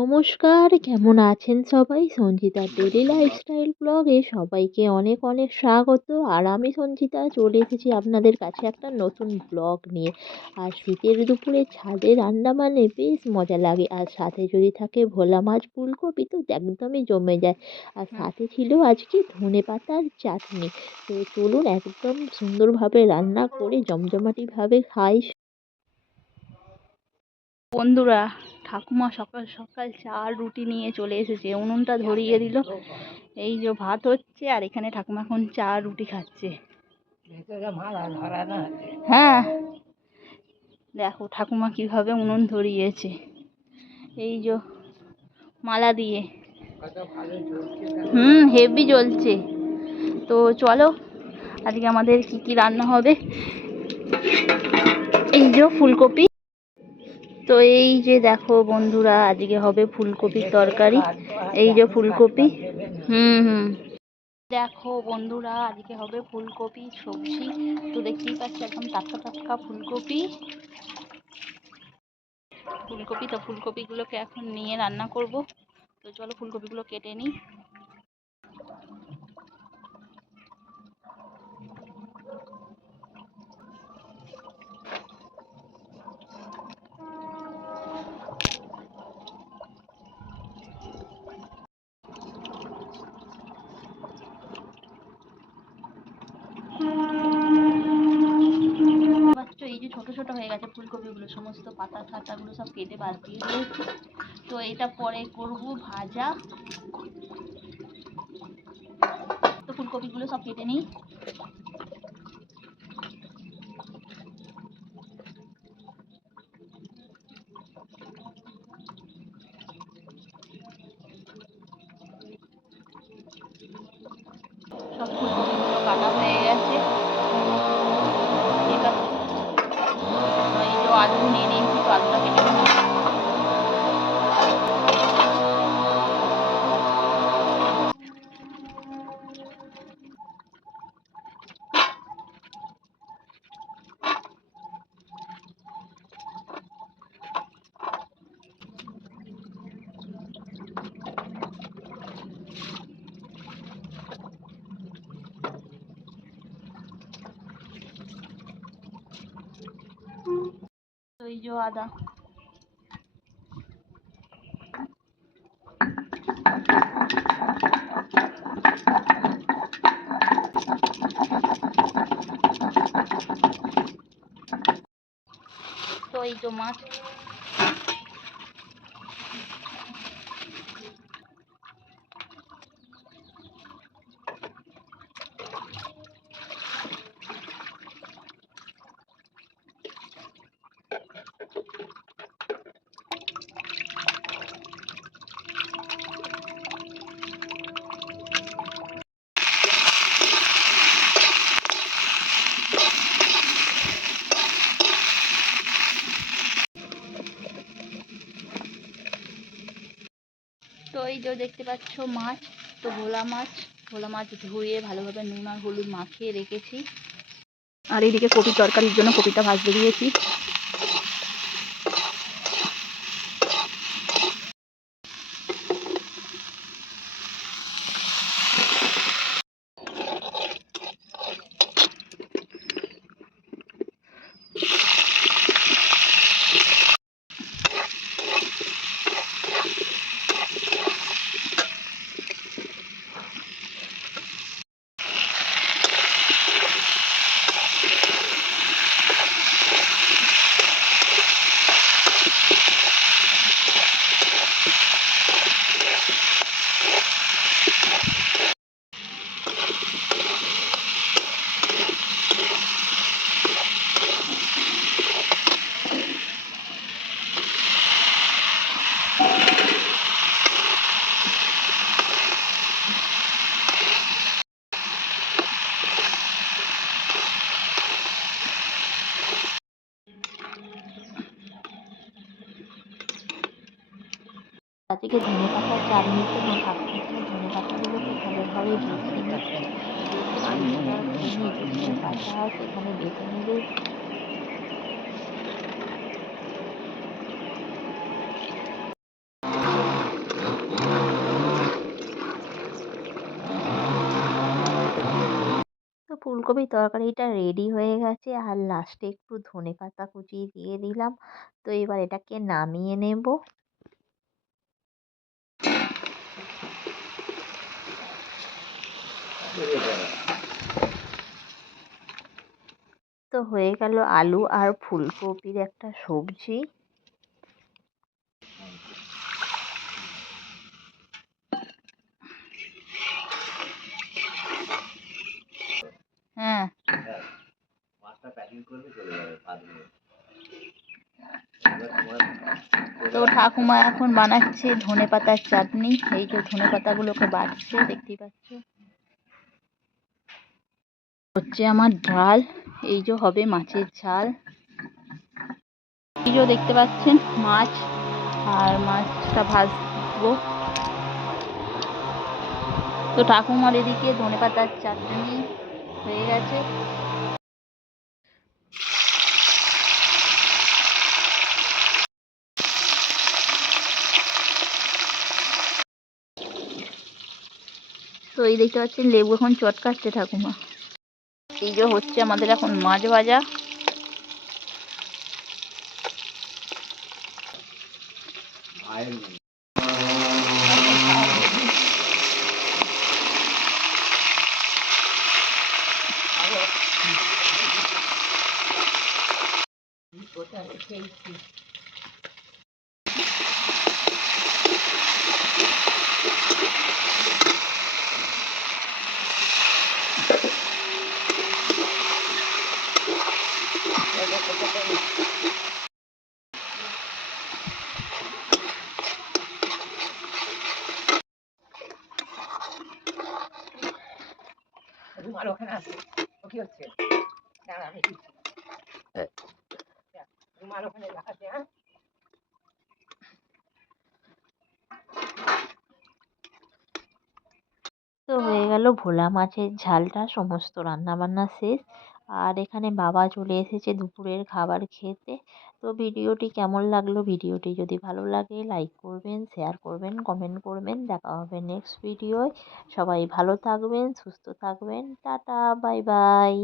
নমস্কার, কেমন আছেন সবাই? সঞ্চিতার ডেইলি লাইফস্টাইল ব্লগে সবাইকে অনেক অনেক স্বাগত। আর আমি সঞ্চিতা চলে এসেছি আপনাদের কাছে একটা নতুন ব্লগ নিয়ে। আর শীতের দুপুরে ছাদে রান্না মানে বেশ মজা লাগে, আর সাথে যদি থাকে ভোলা মাছ ফুলকপি তো একদমই জমে যায়। আর সাথে ছিল আজকে ধনেপাতার চাটনি। তো চলুন একদম সুন্দরভাবে রান্না করে জমজমাটিভাবে খাই। বন্ধুরা, ঠাকুমা সকাল সকাল চা আর রুটি নিয়ে চলে এসেছে, উনুনটা ধরিয়ে দিল। এই যে ভাত হচ্ছে, আর এখানে ঠাকুমা এখন চা আর রুটি খাচ্ছে। হ্যাঁ, দেখো ঠাকুমা কিভাবে উনুন ধরিয়েছে, এই যে মালা দিয়ে। হেভি জ্বলছে। তো চলো আজকে আমাদের কি কি রান্না হবে। এই যে ফুলকপি, তো এই যে দেখো বন্ধুরা, আজকে হবে ফুলকপির তরকারি। এই যে ফুলকপি, দেখো বন্ধুরা, আজকে হবে ফুলকপি সবজি। তো দেখতেই পাচ্ছি একদম টাটকা টাটকা ফুলকপি। তো ফুলকপিগুলোকে এখন নিয়ে রান্না করব। তো চলো ফুলকপিগুলো কেটে নিই। এই যে ছোট ছোট হয়ে গেছে ফুলকপিগুলো, সমস্ত পাতা ছাতাগুলো সব কেটে বাদ দিয়ে দিয়েছি। তো এটা পরে করব ভাজা। তো ফুলকপিগুলো সব কেটে নিই। সব ফুলকপিগুলো কাটা হয়ে গেছে। এবার এই যে আলু নিয়ে নিয়েছি, তো আলুটা কেটে নেব। তো এই যে আদা, তো এই যে মাছ, তো এই যে দেখতে পাচ্ছ মাছ। তো ভোলা মাছ ধুয়ে ভালোভাবে নুন আর হলুদ মাখিয়ে রেখেছি। আর এইদিকে কপির তরকারির জন্য কপিটা ভাজতে দিয়েছি। আজকে ধনেপাতার চাটনির জন্য এখানে ধনেপাতাগুলোকে ভালোভাবে বেছে নিচ্ছি। যেখানে কাঁচা সেখানে বেছে নেবে। ফুলকপির তরকারিটা রেডি হয়ে গেছে আর লাস্টে একটু ধনেপাতা কুচি দিয়ে দিলাম। তো এবার এটাকে নামিয়ে নেব। তো হয়ে গেল আলু আর ফুলকপির একটা সবজি। হ্যাঁ, তো ঠাকুমা এখন বানাচ্ছে ধনেপাতার চাটনি। এই যে ধনেপাতাগুলোকে বাটছে, দেখতেই পাচ্ছ। হচ্ছে আমার ডাল, এই যে হবে মাছের ঝাল, এই যে দেখতে পাচ্ছেন মাছ, আর মাছটা ভাজবো। তো ঠাকুমার এদিকে ধনেপাতার চাটনি হয়ে গেছে। তো এই দেখতে পাচ্ছেন লেবু এখন চটকাচ্ছে ঠাকুমা। এই যে হচ্ছে আমাদের এখন মাছ ভাজা। তো হয়ে গেল ভোলা মাছের ঝালটা, সমস্ত রান্নাবান্না শেষ। আর এখানে বাবা চলে এসেছে দুপুরের খাবার খেতে। তো ভিডিওটি কেমন লাগলো, ভিডিওটি যদি ভালো লাগে লাইক করবেন, শেয়ার করবেন, কমেন্ট করবেন। দেখা হবে নেক্সট ভিডিওয়। সবাই ভালো থাকবেন, সুস্থ থাকবেন। Tata, bye bye.